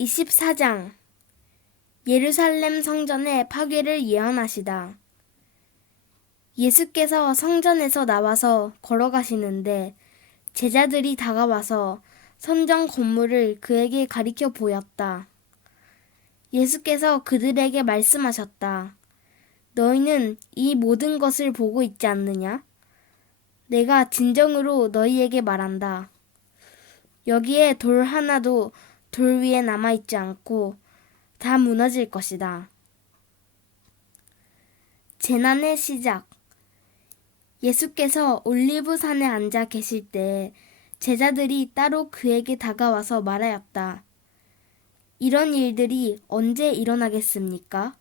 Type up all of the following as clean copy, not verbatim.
24장 예루살렘 성전의 파괴를 예언하시다. 예수께서 성전에서 나와서 걸어가시는데 제자들이 다가와서 성전 건물을 그에게 가리켜 보였다. 예수께서 그들에게 말씀하셨다. 너희는 이 모든 것을 보고 있지 않느냐? 내가 진정으로 너희에게 말한다. 여기에 돌 하나도 돌 위에 남아있지 않고 다 무너질 것이다. 재난의 시작. 예수께서 올리브산에 앉아 계실 때 제자들이 따로 그에게 다가와서 말하였다. 이런 일들이 언제 일어나겠습니까?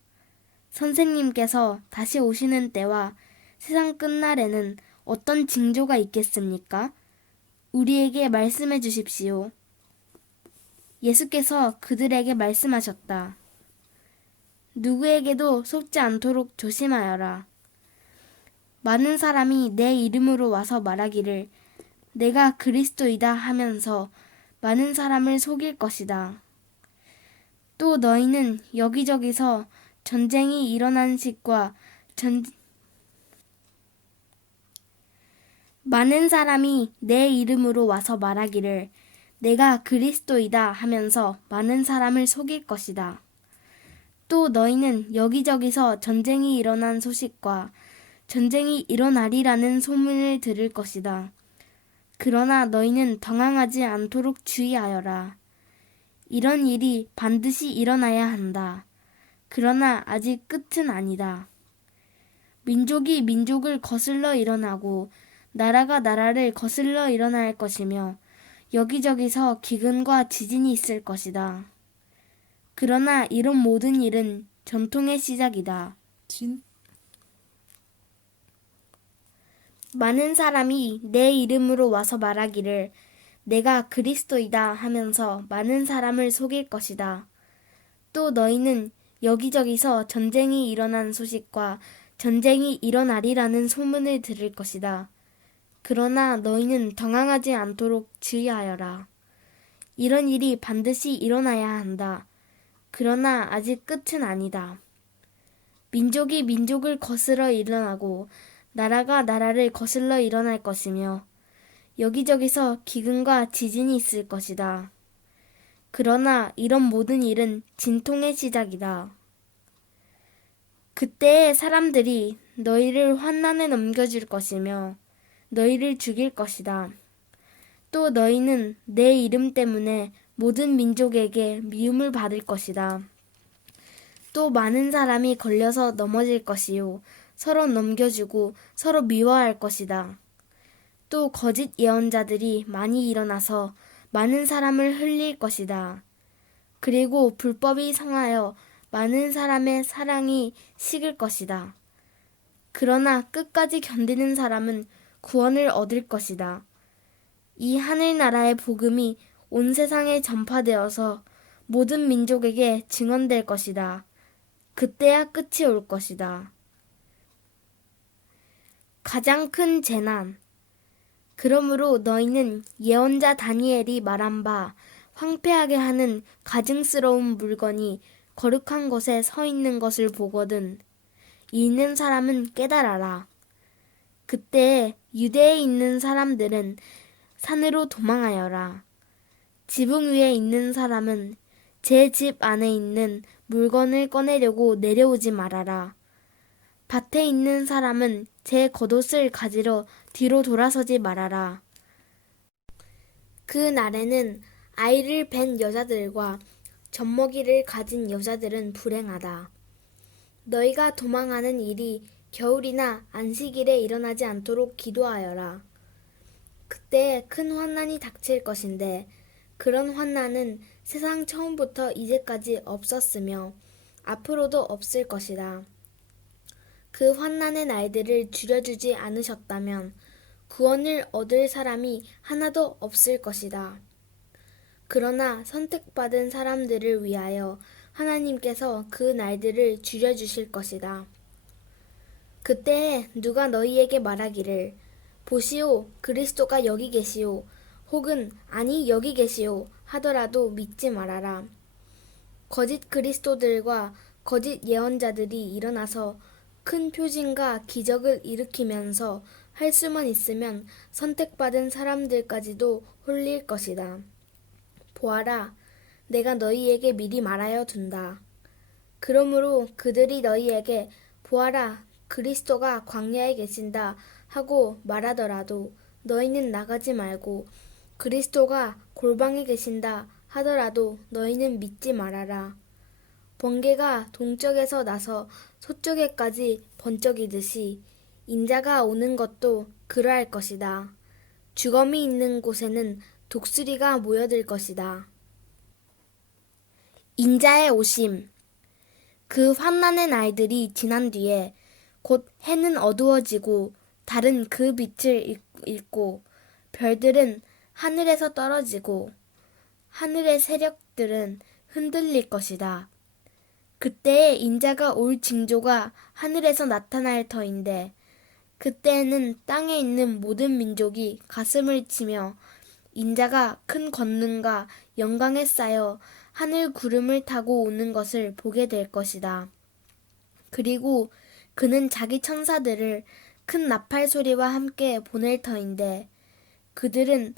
선생님께서 다시 오시는 때와 세상 끝날에는 어떤 징조가 있겠습니까? 우리에게 말씀해 주십시오. 예수께서 그들에게 말씀하셨다. 누구에게도 속지 않도록 조심하여라. 많은 사람이 내 이름으로 와서 말하기를 내가 그리스도이다 하면서 많은 사람을 속일 것이다. 또 너희는 여기저기서 전쟁이 일어난 식과 많은 사람이 내 이름으로 와서 말하기를 내가 그리스도이다 하면서 많은 사람을 속일 것이다. 또 너희는 여기저기서 전쟁이 일어난 소식과 전쟁이 일어나리라는 소문을 들을 것이다. 그러나 너희는 당황하지 않도록 주의하여라. 이런 일이 반드시 일어나야 한다. 그러나 아직 끝은 아니다. 민족이 민족을 거슬러 일어나고 나라가 나라를 거슬러 일어날 것이며 여기저기서 기근과 지진이 있을 것이다. 그러나 이런 모든 일은 전통의 시작이다. 많은 사람이 내 이름으로 와서 말하기를 내가 그리스도이다 하면서 많은 사람을 속일 것이다. 또 너희는 여기저기서 전쟁이 일어난 소식과 전쟁이 일어나리라는 소문을 들을 것이다. 그러나 너희는 당황하지 않도록 주의하여라. 이런 일이 반드시 일어나야 한다. 그러나 아직 끝은 아니다. 민족이 민족을 거스러 일어나고 나라가 나라를 거슬러 일어날 것이며 여기저기서 기근과 지진이 있을 것이다. 그러나 이런 모든 일은 진통의 시작이다. 그때의 사람들이 너희를 환난에 넘겨줄 것이며 너희를 죽일 것이다. 또 너희는 내 이름 때문에 모든 민족에게 미움을 받을 것이다. 또 많은 사람이 걸려서 넘어질 것이요. 서로 넘겨주고 서로 미워할 것이다. 또 거짓 예언자들이 많이 일어나서 많은 사람을 흘릴 것이다. 그리고 불법이 성하여 많은 사람의 사랑이 식을 것이다. 그러나 끝까지 견디는 사람은 구원을 얻을 것이다. 이 하늘나라의 복음이 온 세상에 전파되어서 모든 민족에게 증언될 것이다. 그때야 끝이 올 것이다. 가장 큰 재난. 그러므로 너희는 예언자 다니엘이 말한 바 황폐하게 하는 가증스러운 물건이 거룩한 곳에 서 있는 것을 보거든. 읽는 사람은 깨달아라. 그때 유대에 있는 사람들은 산으로 도망하여라. 지붕 위에 있는 사람은 제 집 안에 있는 물건을 꺼내려고 내려오지 말아라. 밭에 있는 사람은 제 겉옷을 가지러 뒤로 돌아서지 말아라. 그 날에는 아이를 뵌 여자들과 젖먹이를 가진 여자들은 불행하다. 너희가 도망하는 일이 겨울이나 안식일에 일어나지 않도록 기도하여라. 그때 큰 환난이 닥칠 것인데 그런 환난은 세상 처음부터 이제까지 없었으며 앞으로도 없을 것이다. 그 환난의 날들을 줄여주지 않으셨다면 구원을 얻을 사람이 하나도 없을 것이다. 그러나 선택받은 사람들을 위하여 하나님께서 그 날들을 줄여주실 것이다. 그때에 누가 너희에게 말하기를 보시오 그리스도가 여기 계시오 혹은 아니 여기 계시오 하더라도 믿지 말아라. 거짓 그리스도들과 거짓 예언자들이 일어나서 큰 표징과 기적을 일으키면서 할 수만 있으면 선택받은 사람들까지도 홀릴 것이다. 보아라, 내가 너희에게 미리 말하여 둔다. 그러므로 그들이 너희에게 보아라, 그리스도가 광야에 계신다 하고 말하더라도 너희는 나가지 말고 그리스도가 골방에 계신다 하더라도 너희는 믿지 말아라. 번개가 동쪽에서 나서 서쪽에까지 번쩍이듯이 인자가 오는 것도 그러할 것이다. 주검이 있는 곳에는 독수리가 모여들 것이다. 인자의 오심. 그 환난의 날들이 지난 뒤에 곧 해는 어두워지고 달은 그 빛을 잃고 별들은 하늘에서 떨어지고 하늘의 세력들은 흔들릴 것이다. 그때에 인자가 올 징조가 하늘에서 나타날 터인데 그때에는 땅에 있는 모든 민족이 가슴을 치며 인자가 큰 권능과 영광에 쌓여 하늘 구름을 타고 오는 것을 보게 될 것이다. 그리고 그는 자기 천사들을 큰 나팔 소리와 함께 보낼 터인데 그들은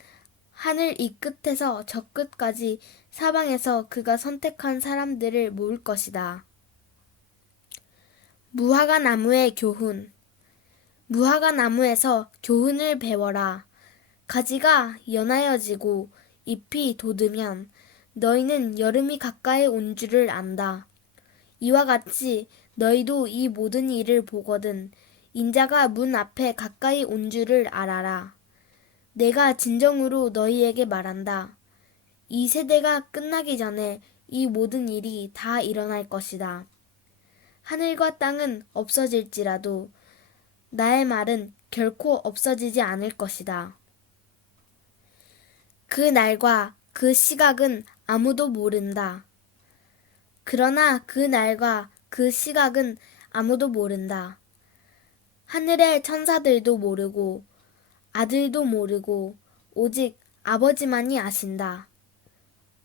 하늘 이 끝에서 저 끝까지 사방에서 그가 선택한 사람들을 모을 것이다. 무화과 나무의 교훈. 무화과 나무에서 교훈을 배워라. 가지가 연하여지고 잎이 돋으면 너희는 여름이 가까이 온 줄을 안다. 이와 같이 너희도 이 모든 일을 보거든 인자가 문 앞에 가까이 온 줄을 알아라. 내가 진정으로 너희에게 말한다. 이 세대가 끝나기 전에 이 모든 일이 다 일어날 것이다. 하늘과 땅은 없어질지라도 나의 말은 결코 없어지지 않을 것이다. 그 날과 그 시각은 아무도 모른다. 그러나 그 날과 그 시각은 아무도 모른다. 하늘의 천사들도 모르고 아들도 모르고 오직 아버지만이 아신다.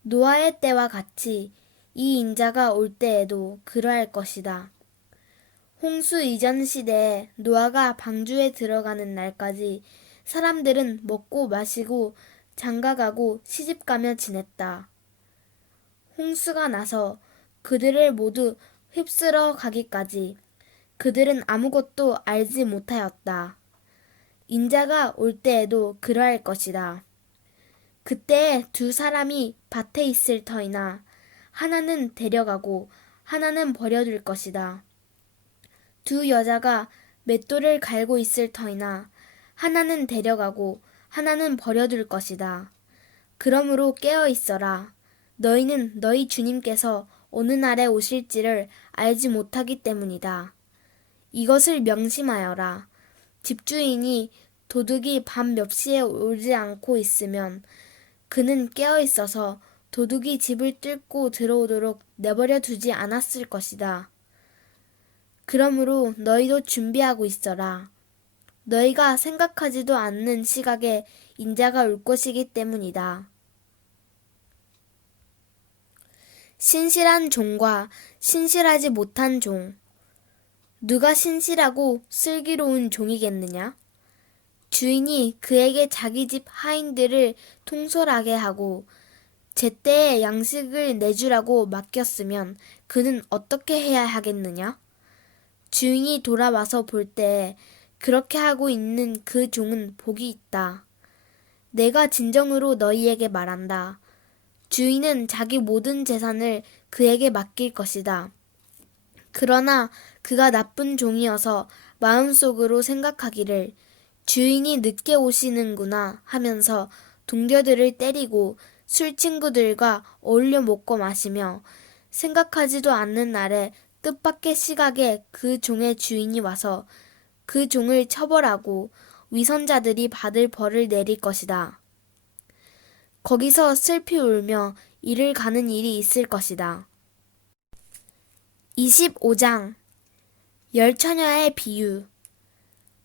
노아의 때와 같이 이 인자가 올 때에도 그러할 것이다. 홍수 이전 시대에 노아가 방주에 들어가는 날까지 사람들은 먹고 마시고 장가가고 시집가며 지냈다. 홍수가 나서 그들을 모두 휩쓸어 가기까지 그들은 아무것도 알지 못하였다. 인자가 올 때에도 그러할 것이다. 그때에 두 사람이 밭에 있을 터이나 하나는 데려가고 하나는 버려둘 것이다. 두 여자가 맷돌을 갈고 있을 터이나 하나는 데려가고 하나는 버려둘 것이다. 그러므로 깨어 있어라. 너희는 너희 주님께서 어느 날에 오실지를 알지 못하기 때문이다. 이것을 명심하여라. 집주인이 도둑이 밤 몇 시에 오지 않고 있으면 그는 깨어 있어서 도둑이 집을 뚫고 들어오도록 내버려 두지 않았을 것이다. 그러므로 너희도 준비하고 있어라. 너희가 생각하지도 않는 시각에 인자가 올 것이기 때문이다. 신실한 종과 신실하지 못한 종. 누가 신실하고 슬기로운 종이겠느냐? 주인이 그에게 자기 집 하인들을 통솔하게 하고 제때에 양식을 내주라고 맡겼으면 그는 어떻게 해야 하겠느냐? 주인이 돌아와서 볼 때에 그렇게 하고 있는 그 종은 복이 있다. 내가 진정으로 너희에게 말한다. 주인은 자기 모든 재산을 그에게 맡길 것이다. 그러나 그가 나쁜 종이어서 마음속으로 생각하기를 주인이 늦게 오시는구나 하면서 동료들을 때리고 술 친구들과 어울려 먹고 마시며 생각하지도 않는 날에 뜻밖의 시각에 그 종의 주인이 와서 그 종을 처벌하고 위선자들이 받을 벌을 내릴 것이다. 거기서 슬피 울며 이를 가는 일이 있을 것이다. 25장 열처녀의 비유.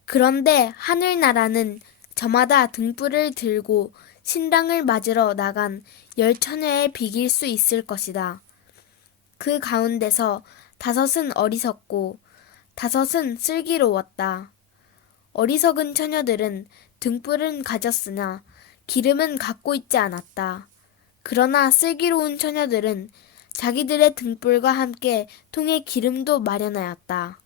그런데 하늘나라는 저마다 등불을 들고 신랑을 맞으러 나간 열처녀의 비길 수 있을 것이다. 그 가운데서 5은 어리석고 5은 슬기로웠다. 어리석은 처녀들은 등불은 가졌으나 기름은 갖고 있지 않았다. 그러나 슬기로운 처녀들은 자기들의 등불과 함께 통에 기름도 마련하였다.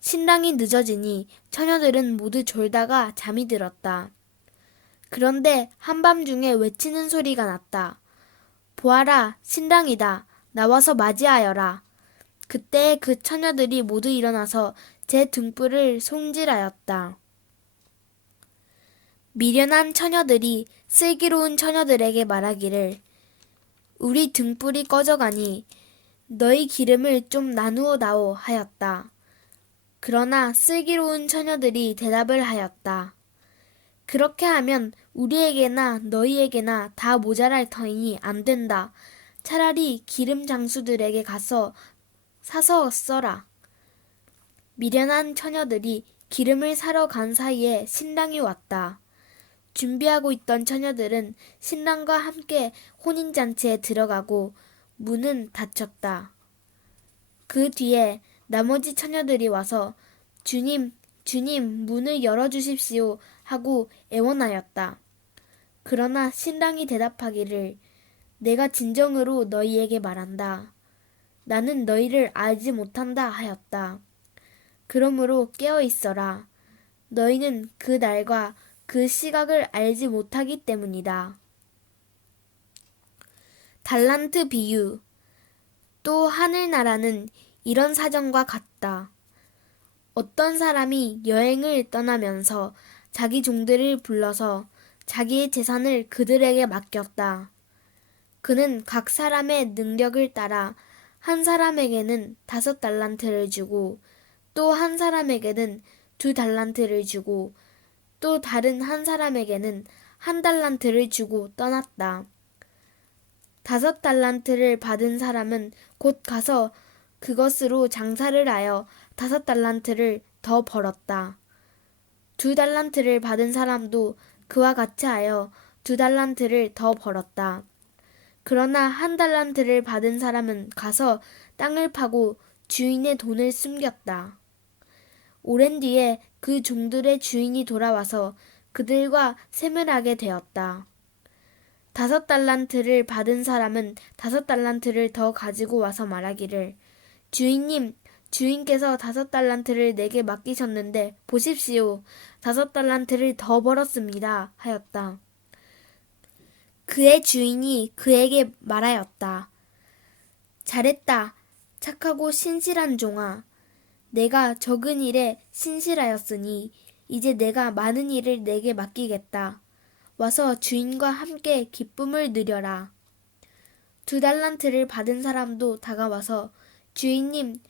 신랑이 늦어지니 처녀들은 모두 졸다가 잠이 들었다. 그런데 한밤중에 외치는 소리가 났다. 보아라, 신랑이다. 나와서 맞이하여라. 그때 그 처녀들이 모두 일어나서 제 등불을 손질하였다. 미련한 처녀들이 슬기로운 처녀들에게 말하기를 우리 등불이 꺼져가니 너희 기름을 좀 나누어 다오 하였다. 그러나 슬기로운 처녀들이 대답을 하였다. 그렇게 하면 우리에게나 너희에게나 다 모자랄 터이니 안 된다. 차라리 기름 장수들에게 가서 사서 써라. 미련한 처녀들이 기름을 사러 간 사이에 신랑이 왔다. 준비하고 있던 처녀들은 신랑과 함께 혼인잔치에 들어가고 문은 닫혔다. 그 뒤에 나머지 처녀들이 와서 주님, 주님, 문을 열어주십시오 하고 애원하였다. 그러나 신랑이 대답하기를 내가 진정으로 너희에게 말한다. 나는 너희를 알지 못한다 하였다. 그러므로 깨어 있어라. 너희는 그 날과 그 시각을 알지 못하기 때문이다. 달란트 비유. 또 하늘나라는 이런 사정과 같다. 어떤 사람이 여행을 떠나면서 자기 종들을 불러서 자기의 재산을 그들에게 맡겼다. 그는 각 사람의 능력을 따라 한 사람에게는 5달란트를 주고 또 한 사람에게는 2달란트를 주고 또 다른 한 사람에게는 1달란트를 주고 떠났다. 5달란트를 받은 사람은 곧 가서 그것으로 장사를 하여 5달란트를 더 벌었다. 2달란트를 받은 사람도 그와 같이 하여 2달란트를 더 벌었다. 그러나 1달란트를 받은 사람은 가서 땅을 파고 주인의 돈을 숨겼다. 오랜 뒤에 그 종들의 주인이 돌아와서 그들과 셈을 하게 되었다. 5달란트를 받은 사람은 5달란트를 더 가지고 와서 말하기를 주인님, 주인께서 5달란트를 내게 맡기셨는데 보십시오. 5달란트를 더 벌었습니다. 하였다. 그의 주인이 그에게 말하였다. 잘했다. 착하고 신실한 종아. 내가 적은 일에 신실하였으니 이제 내가 많은 일을 내게 맡기겠다. 와서 주인과 함께 기쁨을 누려라. 2달란트를 받은 사람도 다가와서 주인님,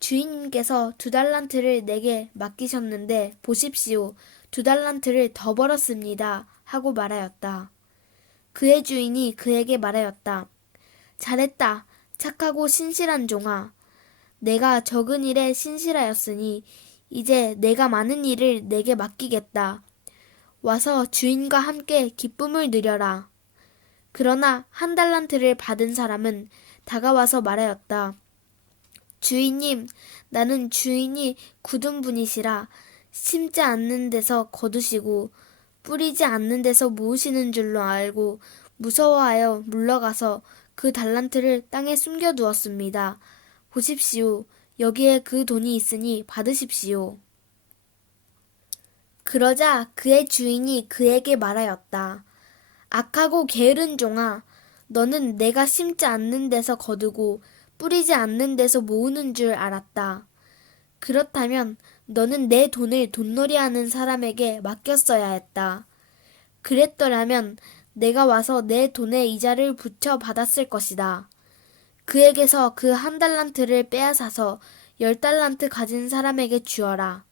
주인님께서 2달란트를 내게 맡기셨는데 보십시오. 2달란트를 더 벌었습니다. 하고 말하였다. 그의 주인이 그에게 말하였다. 잘했다. 착하고 신실한 종아. 내가 적은 일에 신실하였으니 이제 내가 많은 일을 내게 맡기겠다. 와서 주인과 함께 기쁨을 누려라. 그러나 1달란트를 받은 사람은 다가와서 말하였다. 주인님, 나는 주인이 굳은 분이시라 심지 않는 데서 거두시고 뿌리지 않는 데서 모으시는 줄로 알고 무서워하여 물러가서 그 달란트를 땅에 숨겨두었습니다. 보십시오. 여기에 그 돈이 있으니 받으십시오. 그러자 그의 주인이 그에게 말하였다. 악하고 게으른 종아, 너는 내가 심지 않는 데서 거두고 뿌리지 않는 데서 모으는 줄 알았다. 그렇다면 너는 내 돈을 돈놀이하는 사람에게 맡겼어야 했다. 그랬더라면 내가 와서 내 돈에 이자를 붙여 받았을 것이다. 그에게서 그 1달란트를 빼앗아서 10달란트 가진 사람에게 주어라.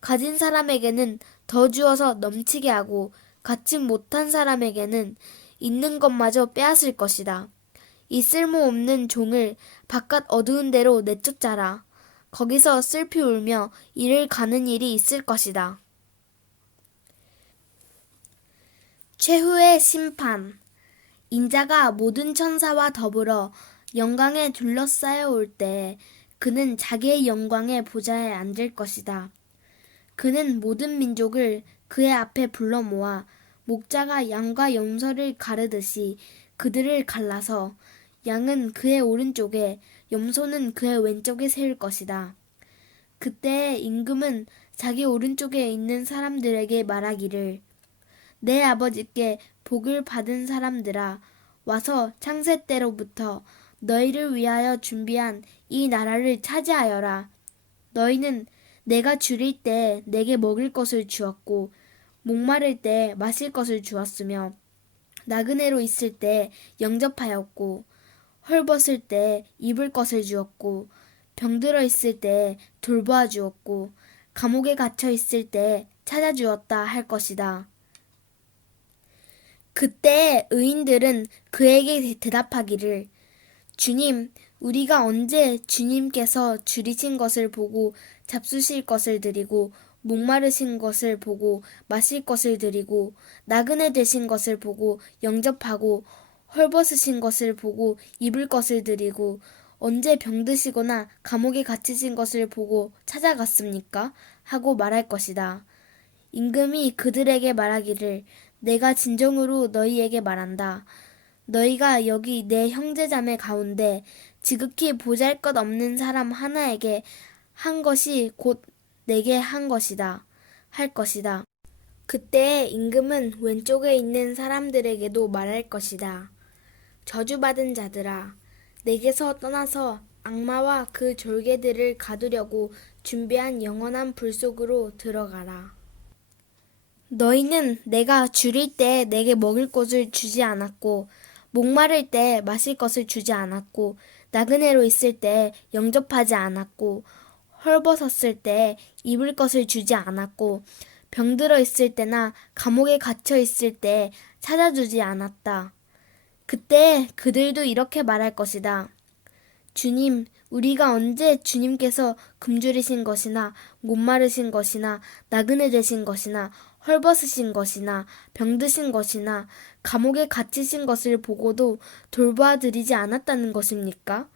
가진 사람에게는 더 주어서 넘치게 하고 갖지 못한 사람에게는 있는 것마저 빼앗을 것이다. 이 쓸모없는 종을 바깥 어두운 데로 내쫓아라. 거기서 슬피 울며 이를 가는 일이 있을 것이다. 최후의 심판. 인자가 모든 천사와 더불어 영광에 둘러싸여 올 때 그는 자기의 영광의 보좌에 앉을 것이다. 그는 모든 민족을 그의 앞에 불러 모아 목자가 양과 염소를 가르듯이 그들을 갈라서 양은 그의 오른쪽에 염소는 그의 왼쪽에 세울 것이다. 그때 임금은 자기 오른쪽에 있는 사람들에게 말하기를 내 아버지께 복을 받은 사람들아 와서 창세 때로부터 너희를 위하여 준비한 이 나라를 차지하여라. 너희는 내가 줄일 때 내게 먹을 것을 주었고 목마를 때 마실 것을 주었으며 나그네로 있을 때 영접하였고 헐벗을 때 입을 것을 주었고 병들어 있을 때 돌보아 주었고 감옥에 갇혀 있을 때 찾아주었다 할 것이다. 그때 의인들은 그에게 대답하기를 주님, 우리가 언제 주님께서 줄이신 것을 보고 잡수실 것을 드리고 목마르신 것을 보고 마실 것을 드리고 나그네 되신 것을 보고 영접하고 헐벗으신 것을 보고 입을 것을 드리고 언제 병드시거나 감옥에 갇히신 것을 보고 찾아갔습니까? 하고 말할 것이다. 임금이 그들에게 말하기를 내가 진정으로 너희에게 말한다. 너희가 여기 내 형제자매 가운데 지극히 보잘것없는 사람 하나에게 한 것이 곧 내게 한 것이다. 할 것이다. 그때 임금은 왼쪽에 있는 사람들에게도 말할 것이다. 저주받은 자들아, 내게서 떠나서 악마와 그 졸개들을 가두려고 준비한 영원한 불 속으로 들어가라. 너희는 내가 줄일 때 내게 먹을 것을 주지 않았고 목마를 때 마실 것을 주지 않았고 나그네로 있을 때 영접하지 않았고 헐벗었을 때 입을 것을 주지 않았고 병들어 있을 때나 감옥에 갇혀 있을 때 찾아주지 않았다. 그때 그들도 이렇게 말할 것이다. 주님, 우리가 언제 주님께서 굶주리신 것이나 목마르신 것이나 나그네 되신 것이나 헐벗으신 것이나 병드신 것이나 감옥에 갇히신 것을 보고도 돌보아 드리지 않았다는 것입니까?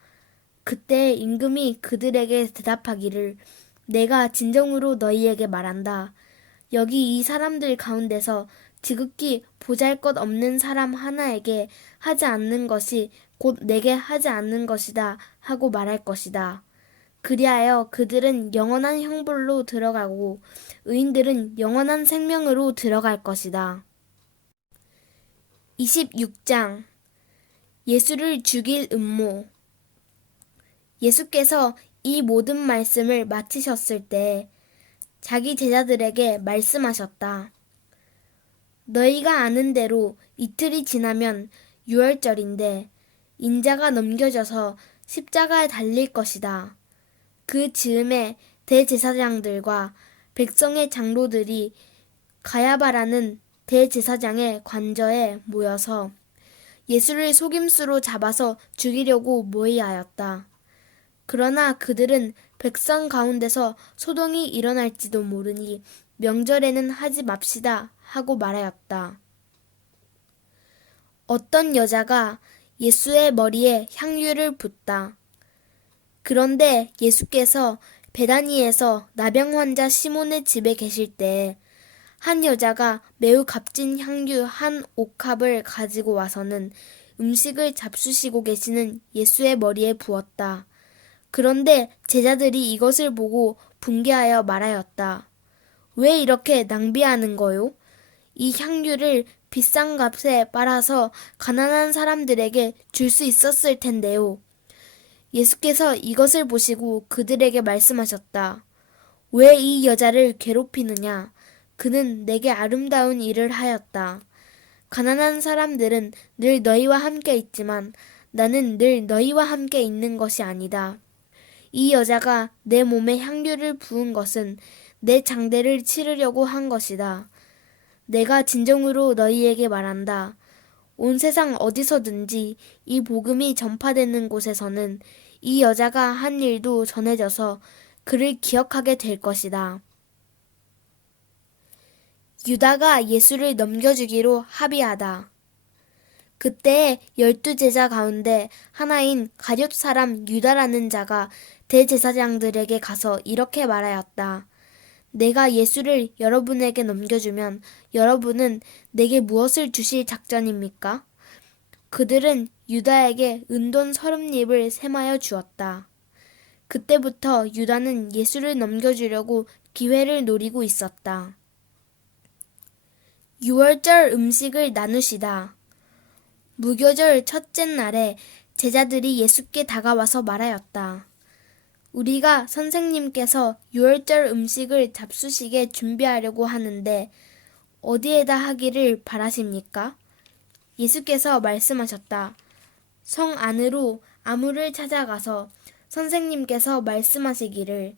그때 임금이 그들에게 대답하기를 내가 진정으로 너희에게 말한다. 여기 이 사람들 가운데서 지극히 보잘것없는 사람 하나에게 하지 않는 것이 곧 내게 하지 않는 것이다 하고 말할 것이다. 그리하여 그들은 영원한 형벌로 들어가고 의인들은 영원한 생명으로 들어갈 것이다. 26장 예수를 죽일 음모. 예수께서 이 모든 말씀을 마치셨을 때 자기 제자들에게 말씀하셨다. 너희가 아는 대로 이틀이 지나면 유월절인데 인자가 넘겨져서 십자가에 달릴 것이다. 그 즈음에 대제사장들과 백성의 장로들이 가야바라는 대제사장의 관저에 모여서 예수를 속임수로 잡아서 죽이려고 모의하였다. 그러나 그들은 백성 가운데서 소동이 일어날지도 모르니 명절에는 하지 맙시다 하고 말하였다. 어떤 여자가 예수의 머리에 향유를 붓다. 그런데 예수께서 베다니에서 나병 환자 시몬의 집에 계실 때 한 여자가 매우 값진 향유 한 옥합을 가지고 와서는 음식을 잡수시고 계시는 예수의 머리에 부었다. 그런데 제자들이 이것을 보고 분개하여 말하였다. 왜 이렇게 낭비하는 거요? 이 향유를 비싼 값에 빨아서 가난한 사람들에게 줄 수 있었을 텐데요. 예수께서 이것을 보시고 그들에게 말씀하셨다. 왜 이 여자를 괴롭히느냐? 그는 내게 아름다운 일을 하였다. 가난한 사람들은 늘 너희와 함께 있지만 나는 늘 너희와 함께 있는 것이 아니다. 이 여자가 내 몸에 향유를 부은 것은 내 장대를 치르려고 한 것이다. 내가 진정으로 너희에게 말한다. 온 세상 어디서든지 이 복음이 전파되는 곳에서는 이 여자가 한 일도 전해져서 그를 기억하게 될 것이다. 유다가 예수를 넘겨주기로 합의하다. 그때 12제자 가운데 하나인 가룟 사람 유다라는 자가 대제사장들에게 가서 이렇게 말하였다. 내가 예수를 여러분에게 넘겨주면 여러분은 내게 무엇을 주실 작전입니까? 그들은 유다에게 은돈 30립을 셈하여 주었다. 그때부터 유다는 예수를 넘겨주려고 기회를 노리고 있었다. 유월절 음식을 나누시다. 무교절 첫째 날에 제자들이 예수께 다가와서 말하였다. 우리가 선생님께서 유월절 음식을 잡수시게 준비하려고 하는데 어디에다 하기를 바라십니까? 예수께서 말씀하셨다. 성 안으로 아무를 찾아가서 선생님께서 말씀하시기를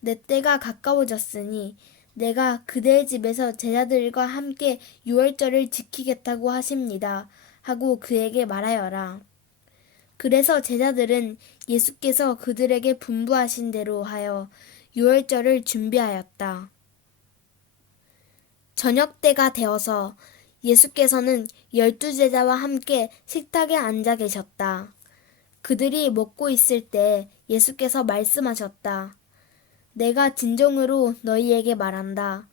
내 때가 가까워졌으니 내가 그대의 집에서 제자들과 함께 유월절을 지키겠다고 하십니다. 하고 그에게 말하여라. 그래서 제자들은 예수께서 그들에게 분부하신 대로 하여 유월절을 준비하였다. 저녁 때가 되어서 예수께서는 12제자와 함께 식탁에 앉아 계셨다. 그들이 먹고 있을 때 예수께서 말씀하셨다. 내가 진정으로 너희에게 말한다.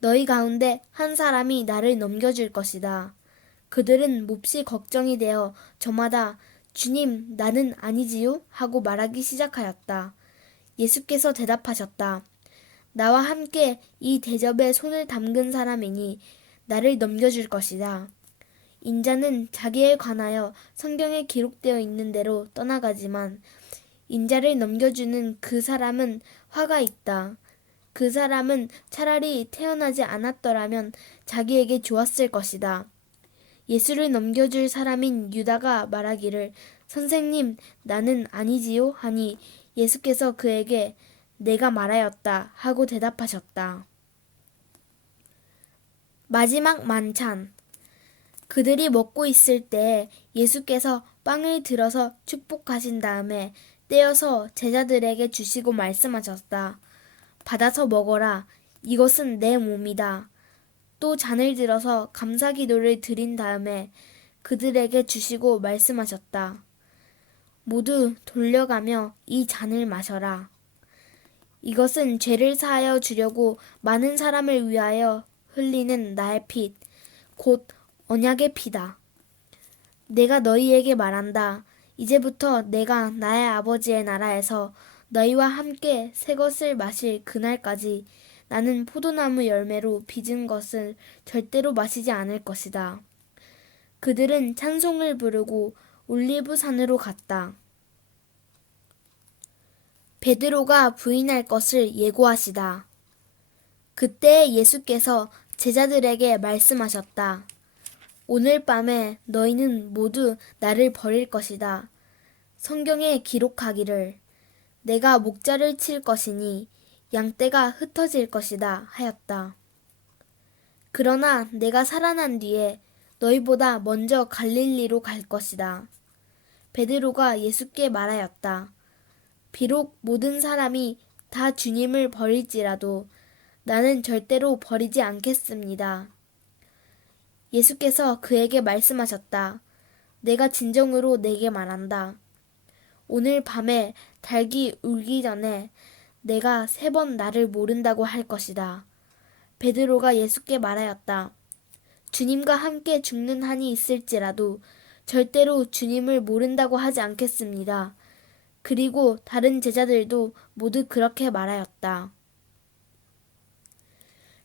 너희 가운데 한 사람이 나를 넘겨줄 것이다. 그들은 몹시 걱정이 되어 저마다 주님, 나는 아니지요? 하고 말하기 시작하였다. 예수께서 대답하셨다. 나와 함께 이 대접에 손을 담근 사람이니 나를 넘겨줄 것이다. 인자는 자기에 관하여 성경에 기록되어 있는 대로 떠나가지만 인자를 넘겨주는 그 사람은 화가 있다. 그 사람은 차라리 태어나지 않았더라면 자기에게 좋았을 것이다. 예수를 넘겨줄 사람인 유다가 말하기를 선생님, 나는 아니지요? 하니 예수께서 그에게 내가 말하였다 하고 대답하셨다. 마지막 만찬. 그들이 먹고 있을 때 예수께서 빵을 들어서 축복하신 다음에 떼어서 제자들에게 주시고 말씀하셨다. 받아서 먹어라. 이것은 내 몸이다. 또 잔을 들어서 감사 기도를 드린 다음에 그들에게 주시고 말씀하셨다. 모두 돌려가며 이 잔을 마셔라. 이것은 죄를 사하여 주려고 많은 사람을 위하여 흘리는 나의 피, 곧 언약의 피다. 내가 너희에게 말한다. 이제부터 내가 나의 아버지의 나라에서 너희와 함께 새 것을 마실 그날까지 나는 포도나무 열매로 빚은 것을 절대로 마시지 않을 것이다. 그들은 찬송을 부르고 올리브 산으로 갔다. 베드로가 부인할 것을 예고하시다. 그때 예수께서 제자들에게 말씀하셨다. 오늘 밤에 너희는 모두 나를 버릴 것이다. 성경에 기록하기를 내가 목자를 칠 것이니 양떼가 흩어질 것이다 하였다. 그러나 내가 살아난 뒤에 너희보다 먼저 갈릴리로 갈 것이다. 베드로가 예수께 말하였다. 비록 모든 사람이 다 주님을 버릴지라도 나는 절대로 버리지 않겠습니다. 예수께서 그에게 말씀하셨다. 내가 진정으로 내게 말한다. 오늘 밤에 닭이 울기 전에 내가 3번 나를 모른다고 할 것이다. 베드로가 예수께 말하였다. 주님과 함께 죽는 한이 있을지라도 절대로 주님을 모른다고 하지 않겠습니다. 그리고 다른 제자들도 모두 그렇게 말하였다.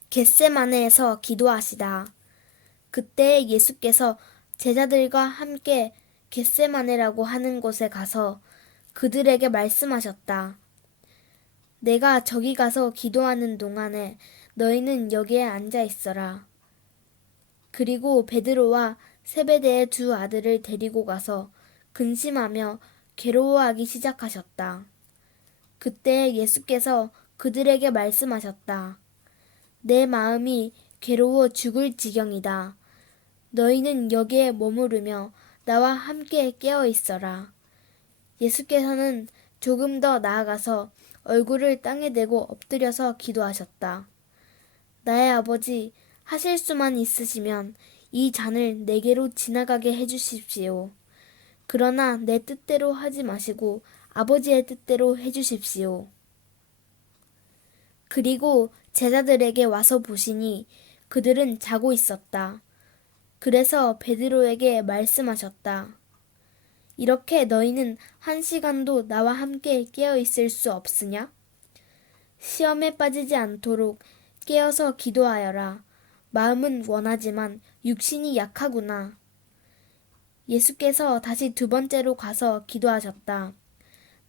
겟세마네에서 기도하시다. 그때 예수께서 제자들과 함께 겟세마네라고 하는 곳에 가서 그들에게 말씀하셨다. 내가 저기 가서 기도하는 동안에 너희는 여기에 앉아 있어라. 그리고 베드로와 세베대의 2 아들을 데리고 가서 근심하며 괴로워하기 시작하셨다. 그때 예수께서 그들에게 말씀하셨다. 내 마음이 괴로워 죽을 지경이다. 너희는 여기에 머무르며 나와 함께 깨어 있어라. 예수께서는 조금 더 나아가서 얼굴을 땅에 대고 엎드려서 기도하셨다. 나의 아버지, 하실 수만 있으시면 이 잔을 내게로 지나가게 해주십시오. 그러나 내 뜻대로 하지 마시고 아버지의 뜻대로 해주십시오. 그리고 제자들에게 와서 보시니 그들은 자고 있었다. 그래서 베드로에게 말씀하셨다. 이렇게 너희는 1시간도 나와 함께 깨어 있을 수 없으냐? 시험에 빠지지 않도록 깨어서 기도하여라. 마음은 원하지만 육신이 약하구나. 예수께서 다시 2번째로 가서 기도하셨다.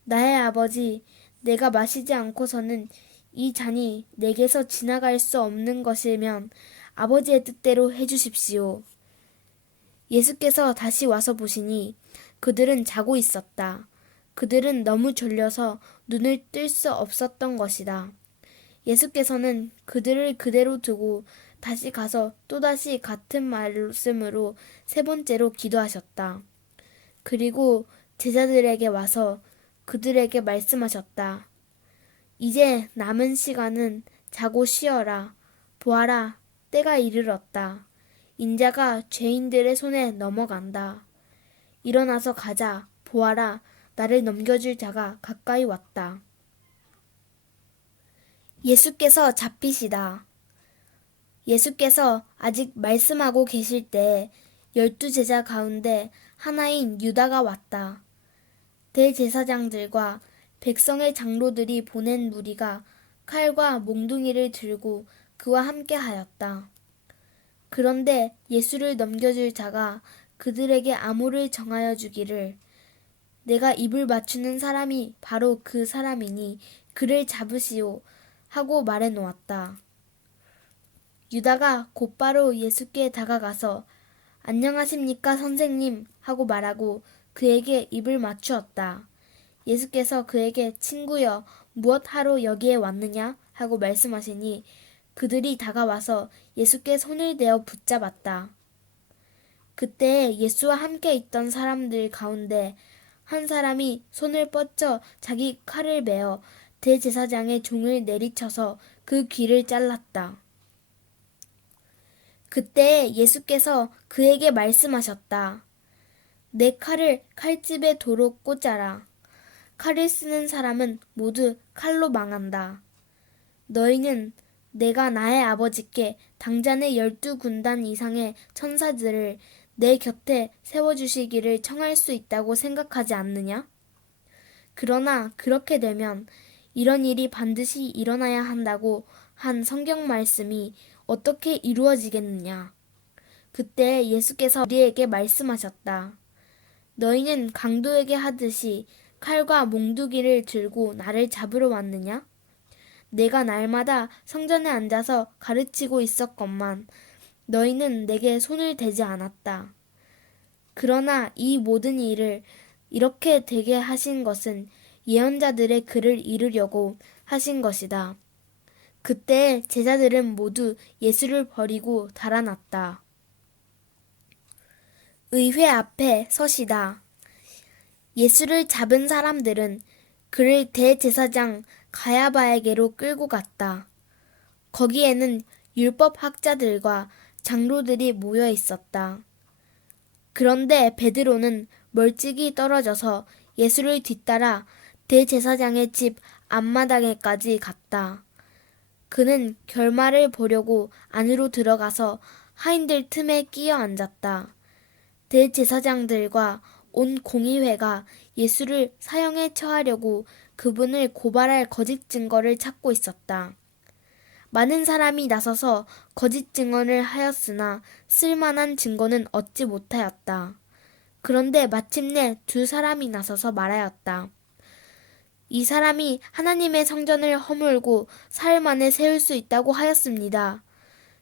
나의 아버지, 내가 마시지 않고서는 이 잔이 내게서 지나갈 수 없는 것이면 아버지의 뜻대로 해주십시오. 예수께서 다시 와서 보시니 그들은 자고 있었다. 그들은 너무 졸려서 눈을 뜰 수 없었던 것이다. 예수께서는 그들을 그대로 두고 다시 가서 또다시 같은 말씀으로 3번째로 기도하셨다. 그리고 제자들에게 와서 그들에게 말씀하셨다. 이제 남은 시간은 자고 쉬어라. 보아라, 때가 이르렀다. 인자가 죄인들의 손에 넘어간다. 일어나서 가자. 보아라, 나를 넘겨줄 자가 가까이 왔다. 예수께서 잡히시다. 예수께서 아직 말씀하고 계실 때 12제자 가운데 하나인 유다가 왔다. 대제사장들과 백성의 장로들이 보낸 무리가 칼과 몽둥이를 들고 그와 함께 하였다. 그런데 예수를 넘겨줄 자가 그들에게 암호를 정하여 주기를 내가 입을 맞추는 사람이 바로 그 사람이니 그를 잡으시오 하고 말해 놓았다. 유다가 곧바로 예수께 다가가서 안녕하십니까 선생님 하고 말하고 그에게 입을 맞추었다. 예수께서 그에게 친구여 무엇하러 여기에 왔느냐 하고 말씀하시니 그들이 다가와서 예수께 손을 대어 붙잡았다. 그때 예수와 함께 있던 사람들 가운데 한 사람이 손을 뻗쳐 자기 칼을 메어 대제사장의 종을 내리쳐서 그 귀를 잘랐다. 그때 예수께서 그에게 말씀하셨다. 내 칼을 칼집에 도로 꽂아라. 칼을 쓰는 사람은 모두 칼로 망한다. 너희는 내가 나의 아버지께 당장의 12군단 이상의 천사들을 내 곁에 세워주시기를 청할 수 있다고 생각하지 않느냐? 그러나 그렇게 되면 이런 일이 반드시 일어나야 한다고 한 성경 말씀이 어떻게 이루어지겠느냐? 그때 예수께서 우리에게 말씀하셨다. 너희는 강도에게 하듯이 칼과 몽두기를 들고 나를 잡으러 왔느냐? 내가 날마다 성전에 앉아서 가르치고 있었건만 너희는 내게 손을 대지 않았다. 그러나 이 모든 일을 이렇게 되게 하신 것은 예언자들의 글을 이루려고 하신 것이다. 그때 제자들은 모두 예수를 버리고 달아났다. 의회 앞에 서시다. 예수를 잡은 사람들은 그를 대제사장 가야바에게로 끌고 갔다. 거기에는 율법학자들과 장로들이 모여 있었다. 그런데 베드로는 멀찍이 떨어져서 예수를 뒤따라 대제사장의 집 앞마당에까지 갔다. 그는 결말을 보려고 안으로 들어가서 하인들 틈에 끼어 앉았다. 대제사장들과 온 공의회가 예수를 사형에 처하려고 그분을 고발할 거짓 증거를 찾고 있었다. 많은 사람이 나서서 거짓 증언을 하였으나 쓸만한 증거는 얻지 못하였다. 그런데 마침내 2사람이 나서서 말하였다. 이 사람이 하나님의 성전을 허물고 사흘 만에 세울 수 있다고 하였습니다.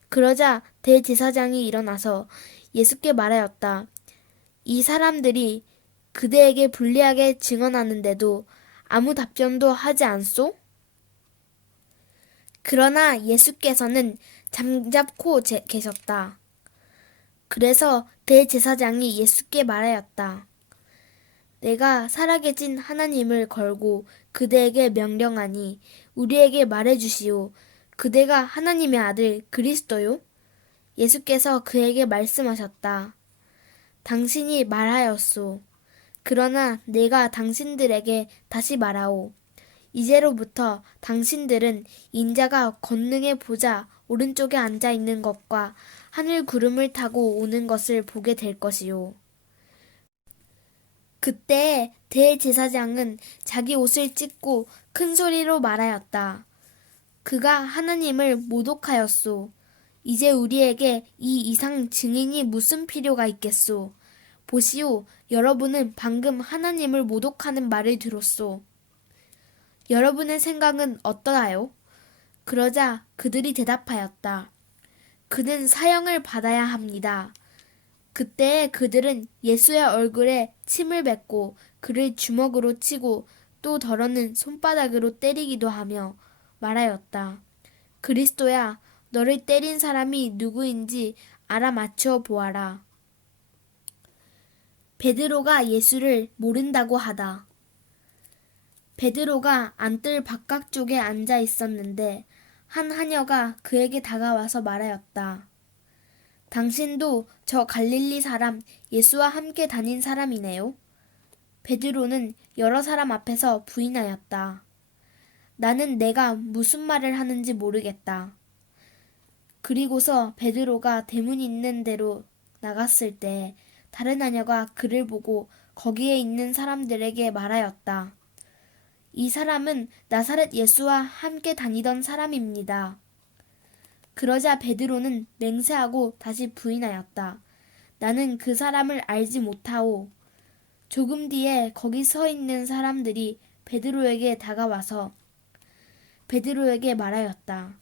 그러자 대제사장이 일어나서 예수께 말하였다. 이 사람들이 그대에게 불리하게 증언하는데도 아무 답변도 하지 않소? 그러나 예수께서는 잠잡고 계셨다. 그래서 대제사장이 예수께 말하였다. 내가 살아계신 하나님을 걸고 그대에게 명령하니 우리에게 말해주시오. 그대가 하나님의 아들 그리스도요? 예수께서 그에게 말씀하셨다. 당신이 말하였소. 그러나 내가 당신들에게 다시 말하오. 이제로부터 당신들은 인자가 권능의 보좌 오른쪽에 앉아 있는 것과 하늘 구름을 타고 오는 것을 보게 될 것이요. 그때 대제사장은 자기 옷을 찢고 큰 소리로 말하였다. 그가 하나님을 모독하였소. 이제 우리에게 이 이상 증인이 무슨 필요가 있겠소. 보시오, 여러분은 방금 하나님을 모독하는 말을 들었소. 여러분의 생각은 어떠나요? 그러자 그들이 대답하였다. 그는 사형을 받아야 합니다. 그때 그들은 예수의 얼굴에 침을 뱉고 그를 주먹으로 치고 또 더러는 손바닥으로 때리기도 하며 말하였다. 그리스도야, 너를 때린 사람이 누구인지 알아맞혀 보아라. 베드로가 예수를 모른다고 하다. 베드로가 안뜰 바깥쪽에 앉아 있었는데 한 하녀가 그에게 다가와서 말하였다. 당신도 저 갈릴리 사람 예수와 함께 다닌 사람이네요. 베드로는 여러 사람 앞에서 부인하였다. 나는 내가 무슨 말을 하는지 모르겠다. 그리고서 베드로가 대문 있는 데로 나갔을 때 다른 하녀가 그를 보고 거기에 있는 사람들에게 말하였다. 이 사람은 나사렛 예수와 함께 다니던 사람입니다. 그러자 베드로는 맹세하고 다시 부인하였다. 나는 그 사람을 알지 못하오. 조금 뒤에 거기 서 있는 사람들이 베드로에게 다가와서 베드로에게 말하였다.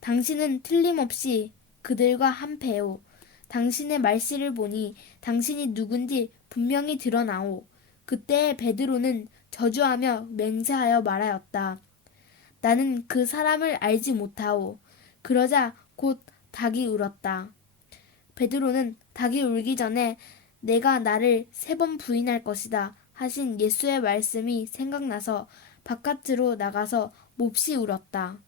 당신은 틀림없이 그들과 한패오. 당신의 말씨를 보니 당신이 누군지 분명히 드러나오. 그때 베드로는 저주하며 맹세하여 말하였다. 나는 그 사람을 알지 못하오. 그러자 곧 닭이 울었다. 베드로는 닭이 울기 전에 내가 나를 3번 부인할 것이다 하신 예수의 말씀이 생각나서 바깥으로 나가서 몹시 울었다.